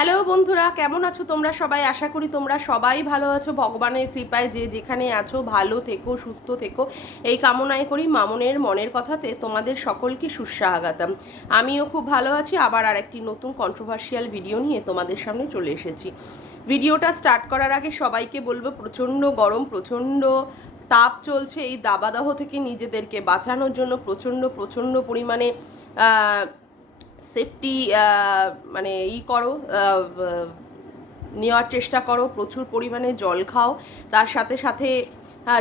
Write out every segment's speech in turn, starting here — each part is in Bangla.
হ্যালো বন্ধুরা, কেমন আছো তোমরা সবাই? আশা করি তোমরা সবাই ভালো আছো। ভগবানের কৃপায় যে যেখানে আছো ভালো থেকো, সুস্থ থেকো, এই কামনাই করি। মামনের মনের কথাতে তোমাদের সকলকে সুস্বাগতম। আমিও খুব ভালো আছি। আবার আরেকটি নতুন কন্ট্রোভার্সিয়াল ভিডিও নিয়ে তোমাদের সামনে চলে এসেছি। ভিডিওটা স্টার্ট করার আগে সবাইকে বলবো, প্রচণ্ড গরম, প্রচণ্ড তাপ চলছে। এই দাবাদাহ থেকে নিজেদেরকে বাঁচানোর জন্য প্রচণ্ড প্রচণ্ড পরিমাণে সেফটি মানে করো, নেওয়ার চেষ্টা করো। প্রচুর পরিমাণে জল খাও। তার সাথে সাথে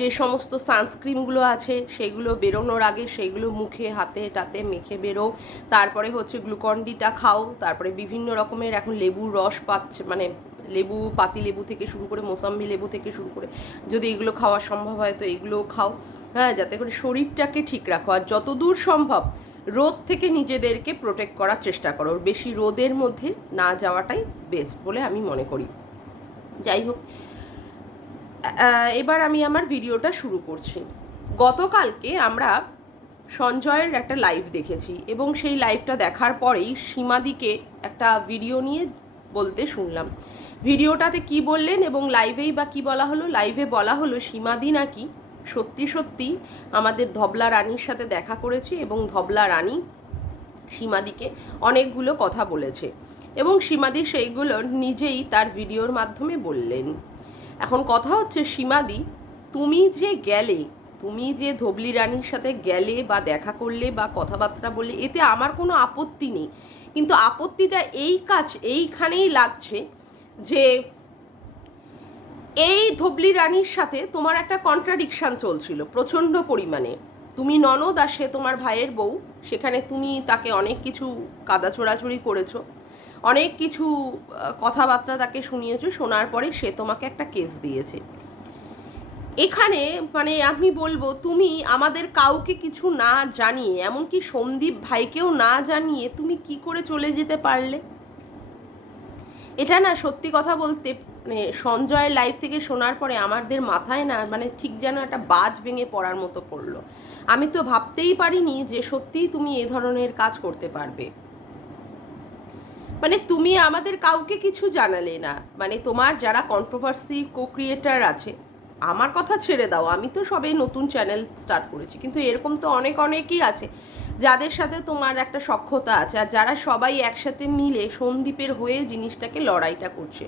যে সমস্ত সানস্ক্রিনগুলো আছে সেগুলো বেরোনোর আগে সেগুলো মুখে হাতে টাতে মেখে বেরো। তারপরে হচ্ছে গ্লুকন-ডিটা খাও। তারপরে বিভিন্ন রকমের এখন লেবুর রস পাচ্ছে, মানে লেবু, পাতি লেবু থেকে শুরু করে মোসাম্বি লেবু থেকে শুরু করে যদি এগুলো খাওয়া সম্ভব হয় তো এগুলোও খাও, হ্যাঁ, যাতে করে শরীরটাকে ঠিক রাখো। আর যতদূর সম্ভব রোদ থেকে নিজেদেরকে প্রোটেক্ট করার চেষ্টা করো। বেশি রোদের মধ্যে না যাওয়াটাই বেস্ট বলে আমি মনে করি। যাই হোক, এবার আমি আমার ভিডিওটা শুরু করছি। গতকালকে আমরা সঞ্জয়ের একটা লাইভ দেখেছি এবং সেই লাইভটা দেখার পরেই সীমাদিকে একটা ভিডিও নিয়ে বলতে শুনলাম। ভিডিওটাতে কি বললেন এবং লাইভেই বা কি বলা হলো? লাইভে বলা হলো সীমাদি নাকি সত্যি সত্যি আমাদের ধবলা রানীর সাথে দেখা করেছে এবং ধবলা রানী সীমাদিকে অনেকগুলো কথা বলেছে এবং সীমাদি সেইগুলো নিজেই তার ভিডিওর মাধ্যমে বললেন। এখন কথা হচ্ছে, সীমাদি, তুমি যে গেলে, তুমি যে ধবলি রানীর সাথে গেলে বা দেখা করলে বা কথাবার্তা বললে, এতে আমার কোনো আপত্তি নেই। কিন্তু আপত্তিটা এইখানেই লাগছে যে এই ধবলি রানীর সাথে তোমার একটা কন্ট্রাডিকশান চলছিল প্রচণ্ড পরিমাণে। তুমি ননদ আর সে তোমার ভাইয়ের বউ, সেখানে তুমি তাকে অনেক কিছু কাদা ছোড়াছুড়ি করেছো, অনেক কিছু কথাবার্তা তাকে শুনিয়েছো। শোনার পরে সে তোমাকে একটা কেস দিয়েছে। এখানে মানে আমি বলবো, তুমি আমাদের কাউকে কিছু না জানিয়ে, এমনকি সন্দীপ ভাইকেও না জানিয়ে তুমি কি করে চলে যেতে পারলে? এটা না, সত্যি কথা বলতে, মানে সঞ্জয়ের লাইফ থেকে শোনার পরে আমাদের মাথায় না, মানে ঠিক যেন একটা বাজ ভেঙে পড়ার মতো করলো। আমি তো ভাবতেই পারিনি যে সত্যিই তুমি এ ধরনের কাজ করতে পারবে। মানে তুমি আমাদের কাউকে কিছু জানালে না। মানে তোমার যারা কন্ট্রোভার্সি কো ক্রিয়েটার আছে, আমার কথা ছেড়ে দাও, আমি তো সবে নতুন চ্যানেল স্টার্ট করেছি, কিন্তু এরকম তো অনেকেই আছে যাদের সাথে তোমার একটা সখ্যতা আছে, আর যারা সবাই একসাথে মিলে সন্দীপের হয়ে জিনিসটাকে লড়াইটা করছে।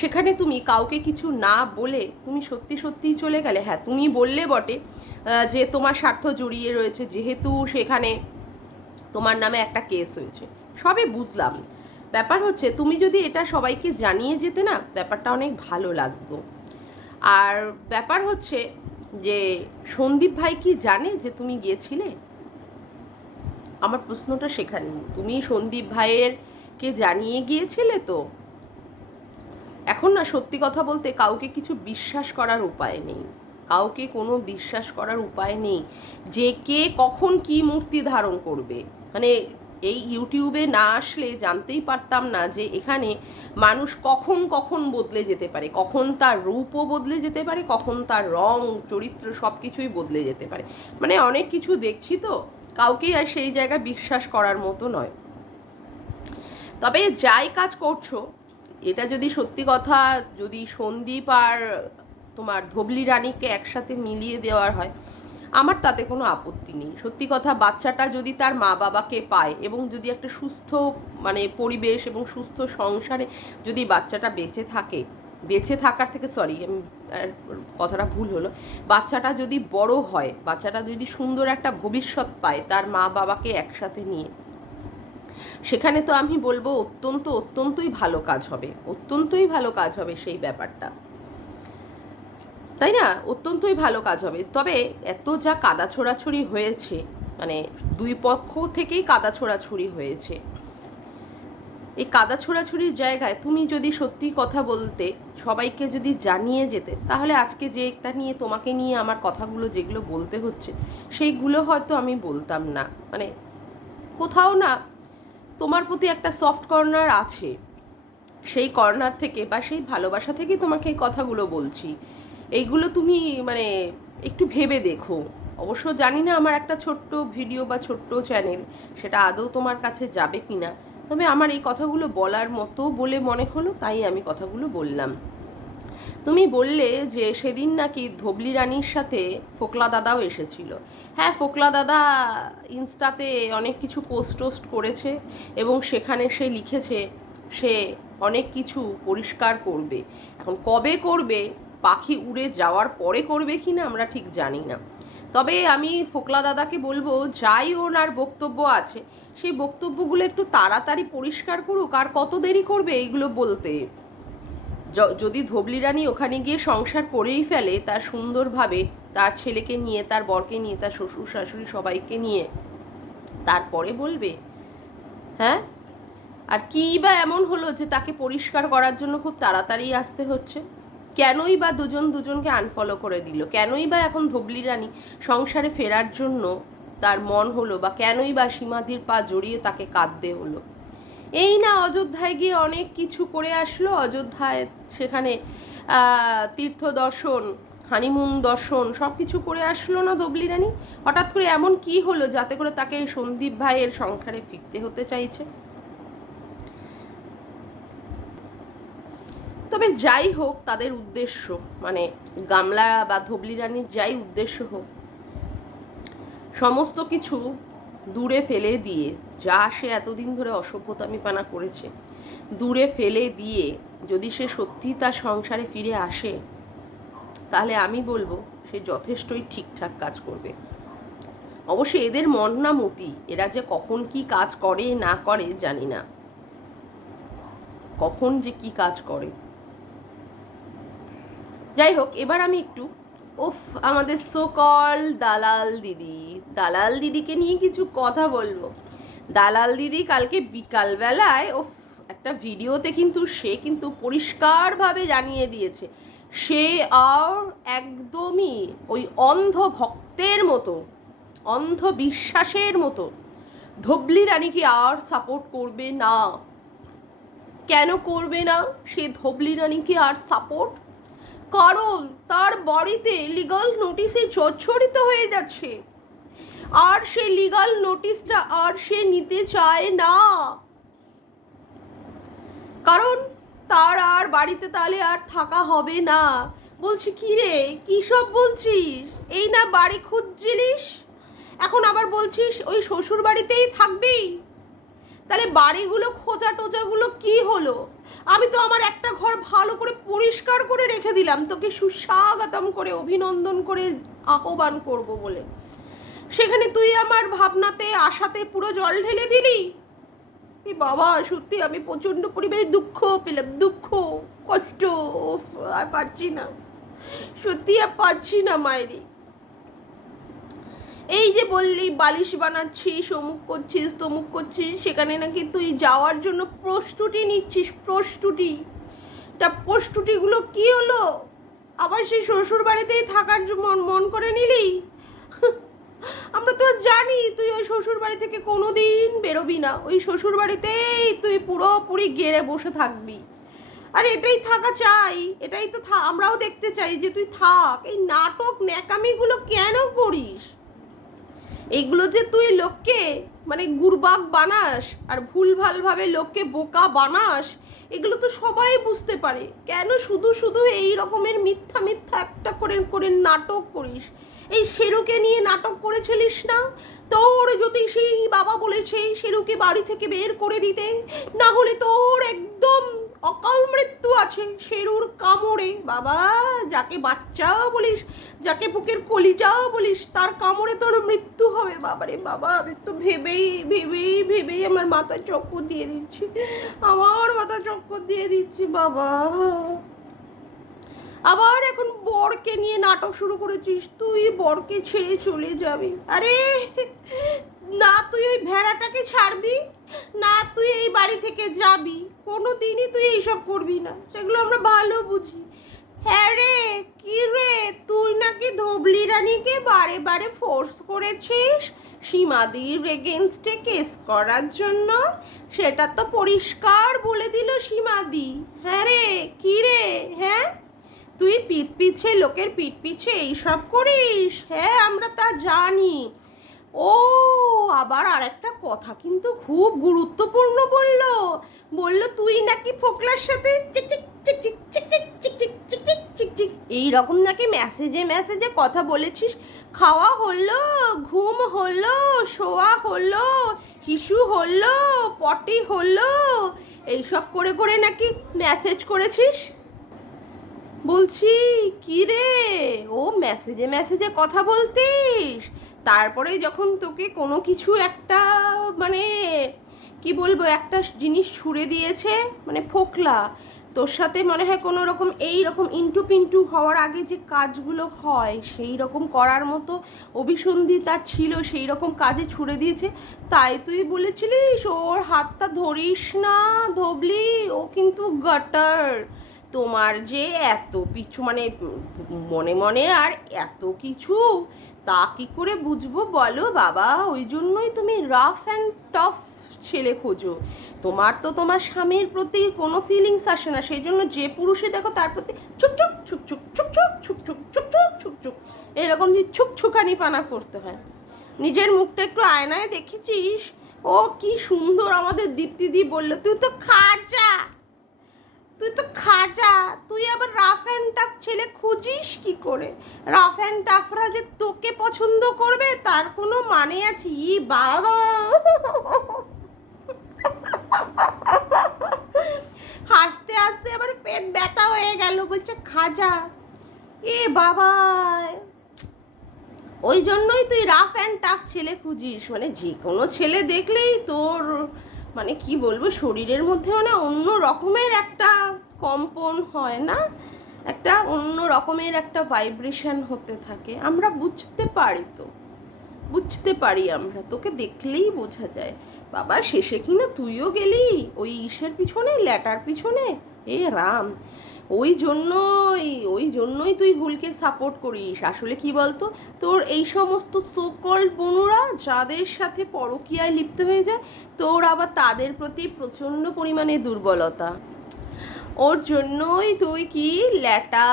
সেখানে তুমি কাউকে কিছু না বলে তুমি সত্যি সত্যিই চলে গেলে। হ্যাঁ, তুমি বললে বটে যে তোমার স্বার্থ জড়িয়ে রয়েছে, যেহেতু সেখানে তোমার নামে একটা কেস হয়েছে। সবে বুঝলাম। ব্যাপার হচ্ছে, তুমি যদি এটা সবাইকে জানিয়ে যেতে না, ব্যাপারটা অনেক ভালো লাগতো। আর ব্যাপার হচ্ছে যে সন্দীপ ভাই কি জানে যে তুমি গিয়েছিলে? আমার প্রশ্নটা সেখানেই। তুমি সন্দীপ ভাইয়ের কে জানিয়ে গিয়েছিলে তো? এখন না, সত্যি কথা বলতে কাউকে কিছু বিশ্বাস করার উপায় নেই। কাউকে কোনো বিশ্বাস করার উপায় নেই যে কে কখন কি মূর্তি ধারণ করবে। মানে এই ইউটিউবে না আসলে জানতেই পারতাম না যে এখানে মানুষ কখন কখন বদলে যেতে পারে, কখন তার রূপও বদলে যেতে পারে, কখন তার রং চরিত্র সব কিছুই বদলে যেতে পারে। মানে অনেক কিছু দেখছি তো, কাউকেই আর সেই জায়গায় বিশ্বাস করার মতো নয়। তবে যাই কাজ করছো, এটা যদি সত্যি কথা, যদি সন্দীপ আর তোমার ধবলি রানীকে একসাথে মিলিয়ে দেওয়ার হয়, আমার তাতে কোনো আপত্তি নেই। সত্যি কথা, বাচ্চাটা যদি তার মা বাবাকে পায় এবং যদি একটা সুস্থ মানে পরিবেশ এবং সুস্থ সংসারে যদি বাচ্চাটা বেঁচে থাকার থেকে, সরি আমি কথাটা ভুল হলো, বাচ্চাটা যদি বড় হয়, বাচ্চাটা যদি সুন্দর একটা ভবিষ্যৎ পায় তার মা বাবাকে একসাথে নিয়ে, সেখানে তো আমি বলবো অত্যন্তই ভালো কাজ হবে, অত্যন্তই ভালো কাজ হবে সেই ব্যাপারটা, তাই না? অত্যন্তই ভালো কাজ হবে। তবে এত যা কাদা ছোড়াছুড়ি হয়েছে, মানে দুই পক্ষ থেকেই কাদা ছোড়াছুড়ি হয়েছে, এই কাদা ছোড়াছুড়ির জায়গায় তুমি যদি সত্যি কথা বলতে, সবাইকে যদি জানিয়ে যেতে, তাহলে আজকে যে একটা নিয়ে তোমাকে নিয়ে আমার কথাগুলো যেগুলো বলতে হচ্ছে সেইগুলো হয়তো আমি বলতাম না। মানে কোথাও না তোমার প্রতি একটা সফট কর্নার আছে, সেই কর্নার থেকে বা সেই ভালোবাসা থেকেই তোমাকে এই কথাগুলো বলছি। এইগুলো তুমি মানে একটু ভেবে দেখো। অবশ্য জানি না আমার একটা ছোট্ট ভিডিও বা ছোট্ট চ্যানেল সেটা আদৌ তোমার কাছে যাবে কিনা, তবে আমার এই কথাগুলো বলার মতো বলে মনে হলো, তাই আমি কথাগুলো বললাম। তুমি বললে যে সেদিন নাকি ধবলি রানীর সাথে ফোকলা দাদাও এসেছিল। হ্যাঁ, ফোকলা দাদা ইনস্টাতে অনেক কিছু পোস্ট টোস্ট করেছে এবং সেখানে সে লিখেছে সে অনেক কিছু পরিষ্কার করবে। এখন কবে করবে, পাখি উড়ে যাওয়ার পরে করবে কিনা আমরা ঠিক জানি না। তবে আমি ফোকলা দাদাকে বলবো, যাই ওনার বক্তব্য আছে সেই বক্তব্যগুলো একটু তাড়াতাড়ি পরিষ্কার করুক। আর কত দেরি করবে এইগুলো বলতে? যদি ধবলি রানী ওখানে গিয়ে সংসার করেই ফেলে তার সুন্দরভাবে, তার ছেলেকে নিয়ে, তার বরকে নিয়ে, তার শ্বশুর শাশুড়ি সবাইকে নিয়ে, তারপরে বলবে? হ্যাঁ, আর কী বা এমন হলো যে তাকে পরিষ্কার করার জন্য খুব তাড়াতাড়ি আসতে হচ্ছে? কেনই বা দুজন দুজনকে আনফলো করে দিল? কেনই বা এখন ধবলি রানী সংসারে ফেরার জন্য তার মন হলো? বা কেনই বা সীমাদির পা জড়িয়ে তাকে কাঁদতে হলো? এই না অযোধ্যায় গিয়ে অনেক কিছু করে আসলো, অযোধ্যায় সেখানে তীর্থ দর্শন, হানিমুন দর্শন সব কিছু করে আসলো না ধবলি রানী? হঠাৎ করে এমন কি হলো যাতে করে তাকে সন্দীপ ভাইয়ের সংসারে ফিরতে হতে চাইছে? তবে যাই হোক, তাদের উদ্দেশ্য, মানে গামলা বা ধবলি রানীর যাই উদ্দেশ্য হোক, সমস্ত কিছু দূরে ফেলে দিয়ে, যা সে এতদিন ধরে অসভ্যতামিপানা করেছে দূরে ফেলে দিয়ে যদি সে সত্যি তার সংসারে ফিরে আসে, তাহলে আমি বলবো সে যথেষ্টই ঠিকঠাক কাজ করবে। অবশ্যই এদের মন না মতি, এরা যে কখন কি কাজ করে না করে জানি না, কখন যে কি কাজ করে। যাই হোক, এবার আমি একটু আমাদের সোকল দালাল দিদিকে নিয়ে কিছু কথা বলবো। দালাল দিদি কালকে বিকালবেলায় একটা ভিডিওতে কিন্তু সে কিন্তু পরিষ্কারভাবে জানিয়ে দিয়েছে সে আর একদমই ওই অন্ধ ভক্তের মতো, অন্ধ বিশ্বাসের মতো ধবলি রানীকে আর সাপোর্ট করবে না। কেন করবে না সে ধবলি রানীকে আর সাপোর্ট? কারণ তার বাড়িতে লিগাল নোটিশে জর্জরিত হয়ে যাচ্ছে, আর সে লিগাল নোটিশটা আর সে নিতে চায় না। কারণ তার আর বাড়িতে তাহলে আর থাকা হবে না। বলছি কি রে, কি সব বলছিস? এই না বাড়ি খুঁজছিলিস, এখন আবার বলছিস ওই শ্বশুর বাড়িতেই থাকবি? তাহলে বাড়িগুলো খোঁজা টোজাগুলো কি হলো? আমি তো আমার একটা ঘর ভালো করে পরিষ্কার করে রেখে দিলাম তোকে সুস্বাগতম করে অভিনন্দন করে আহ্বান করব বলে, সেখানে তুই আমার ভাবনাতে আশাতে পুরো জল ঢেলে দিলি। এই বাবা, সত্যি আমি প্রচন্ড পরিমাণে দুঃখ পেলাম, দুঃখ কষ্ট, আর পারছি না, সত্যি আর পারছি না মায়েরি। এই যে বললি বালিশ বানাচ্ছিস, অমুক করছিস, তমুক করছিস, সেখানে নাকি তুই যাওয়ার জন্য প্রস্তুতি নিচ্ছিস, প্রস্তুতিগুলো কি হলো? আবার সেই শ্বশুর বাড়িতেই থাকার মন করে নিলি? আমরা তো জানি তুই ওই শ্বশুর বাড়ি থেকে কোনোদিন বেরোবি না, ওই শ্বশুর বাড়িতেই তুই পুরোপুরি গেড়ে বসে থাকবি। আর এটাই থাকা চাই, এটাই তো আমরাও দেখতে চাই যে তুই থাক। এই নাটক ন্যাকামিগুলো কেন করিস? এইগুলো যে তুই লোককে মানে গুরবাগ বানাস আর ভুলভালভাবে লোককে বোকা বানাস, এগুলো তো সবাই বুঝতে পারে। কেন শুধু শুধু এই রকমের মিথ্যা মিথ্যা একটা করে করে নাটক করিস? এই শেরুকে নিয়ে নাটক করেছিলিস না? তোর যদি সেই বাবা বলেছে শেরুকে বাড়ি থেকে বের করে দিতে, না হলে তোর একদম অকাল মৃত্যু আছে শেরুর কামড়ে। বাবা, যাকে বাচ্চাও বলিস, যাকে বুকের কলিজাও বলিস, তার কামড়ে তোর মৃত্যু হবে। বাবারে বাবা, আমি তো ভেবেই আমার মাথা চক্কর দিয়ে দিচ্ছি, আমার মাথা চক্কর দিয়ে দিচ্ছি বাবা। আবার এখন বরকে নিয়ে নাটক শুরু করেছিস, তুই বরকে ছেড়ে চলে যাবি? আরে না, তুই ওই ভেড়াটাকে ছাড়বি না, তুই এই বাড়ি থেকে যাবি, কোনো দিনই তুই এইসব করবি না, সেগুলো আমরা ভালো বুঝি। হ্যাঁ রে, কি রে, তুই নাকি ধবলি রানীকে বারে বারে ফোর্স করেছিস সীমাদির এগেনস্টে কেস করার জন্য, সেটা তো পরিষ্কার বলে দিল সীমাদি। হ্যাঁ রে, কি রে? হ্যাঁ, তুই লোকের পিঠ পিছে এইসব করিস? হ্যাঁ, আমরা তা জানি। ও আবার আরেকটা কথা কিন্তু খুব গুরুত্বপূর্ণ বললো, বললো তুই নাকি ফোকলার সাথে চিক চিক চিক চিক চিক চিক চিক চিক চিক চিক চিক চিক এইরকম নাকি মেসেজে মেসেজে কথা বলেছিস। খাওয়া হলো, ঘুম হলো, শোয়া হলো, হিসু হলো, পটি হলো, এইসব করে করে নাকি মেসেজ করেছিস। বলছি কি রে, ও মেসেজে মেসেজে কথা বলতিস, তারপরে যখন তোকে কোনো কিছু একটা মানে কি বলবো একটা জিনিস ছুঁড়ে দিয়েছে মানে ফোকলা, তোর সাথে মনে হয় কোনো রকম এই রকম ইন্টু পিন্টু হওয়ার আগে যে কাজগুলো হয় সেই রকম করার মতো অভিসন্ধি তার ছিল, সেই রকম কাজে ছুঁড়ে দিয়েছে, তাই তুই বলেছিলিস ওর হাতটা ধরিস না ধবলি, ও কিন্তু গাটার। তোমার যে এত কিছু মানে মনে মনে আর এত কিছু, তা কি করে বুঝবো বলো বাবা, ওই জন্যই তুমি রাফ অ্যান্ড টাফ ছেলে খোঁজো। তোমার তো তোমার স্বামীর প্রতি কোনো ফিলিংস আসে না, সেই জন্য যে পুরুষে দেখো তার প্রতি ছুকছুক ছুকছুক ছুকছুক ছুকছুক ছুকছুক ছুকছুক এরকম ছুকছুকানি পানা করতে হয়। নিজের মুখটা একটু আয়নায় দেখেছিস, ও কি সুন্দর আমাদের দীপ্তিদি বললো তুই তো খাজা, তুই তো খাজা, তুই আবার রাফ অ্যান্ড টাফ ছেলে খুঁজিস কি করে? রাফ অ্যান্ড টাফরা যে তোকে পছন্দ করবে তার কোনো মানে আছে? ই বাবা, হাসতে হাসতে আবার পেট ব্যথা হয়ে গেল, বলছে খাজা। এ বাবা, ওই জন্যই তুই রাফ অ্যান্ড টাফ ছেলে খুঁজিস, মানে যে কোনো ছেলে দেখলেই তোর মানে কি বলবো শরীরের মধ্যে মানে অন্য রকমের একটা কম্পন হয় না, একটা অন্য রকমের একটা ভাইব্রেশন হতে থাকে, আমরা বুঝতে পারি, তো বুঝতে পারি আমরা, তোকে দেখলেই বোঝা যায়। বাবা শেষে কিনা তুইও গেলি ওই ইসের পিছনে, ল্যাটার পিছনে, এ রাম। ওই জন্যই তুই হুলকে সাপোর্ট করিস। আসলে কি বলতো, তোর এই সমস্ত সোকল বনুরা যাদের সাথে পরকীয়ায় লিপ্ত হয়ে যায়, তোর আবার তাদের প্রতি প্রচণ্ড পরিমাণে দুর্বলতা, ওর জন্যই তুই কি ল্যাটা,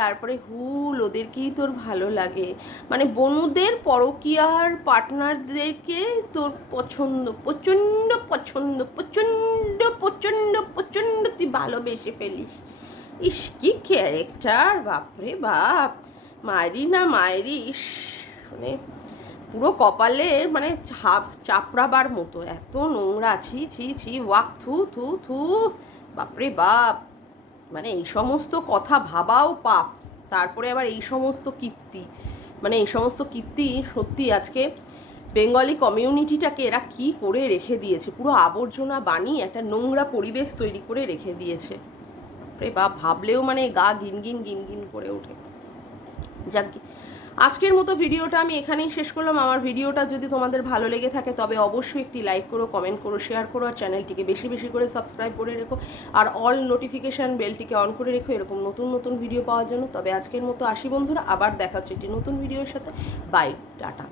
তারপরে হুল, ওদেরকেই তোর ভালো লাগে, মানে বনুদের পরকীয়ার পার্টনারদেরকে তোর পছন্দ, প্রচণ্ড পছন্দ, প্রচণ্ড প্রচণ্ড প্রচণ্ড তুই ভালোবেসে ফেলিস। ইস কি ক্যারেক্টার, বাপরে বাপ, মায়েরি না মায়েরি, ইস মানে পুরো কপালের মানে চাপড়াবার মতো, এত নোংরা, ছি ছি ছি, ওয়াক, থু থু থু, বাপরে বাপ, মানে এই সমস্ত কথা ভাবাও পাপ, তারপরে আবার এই সমস্ত কীর্তি, মানে এই সমস্ত কীর্তি সত্যি আজকে বেঙ্গলি কমিউনিটিটাকে এরা কি করে রেখে দিয়েছে, পুরো আবর্জনা বানিয়ে একটা নোংরা পরিবেশ তৈরি করে রেখে দিয়েছে, বা ভাবলেও মানে গা গিনগিন গিনগিন করে ওঠে। যাক, আজকের মতো ভিডিওটা আমি এখানেই শেষ করলাম। আমার ভিডিওটা যদি তোমাদের ভালো লেগে থাকে তবে অবশ্যই একটি লাইক করো, কমেন্ট করো, শেয়ার করো, আর চ্যানেলটিকে বেশি বেশি করে সাবস্ক্রাইব করে রেখো, আর অল নোটিফিকেশান বেলটিকে অন করে রেখো এরকম নতুন নতুন ভিডিও পাওয়ার জন্য। তবে আজকের মতো আসি বন্ধুরা, আবার দেখা হচ্ছে একটি নতুন ভিডিওর সাথে। Bye, tata.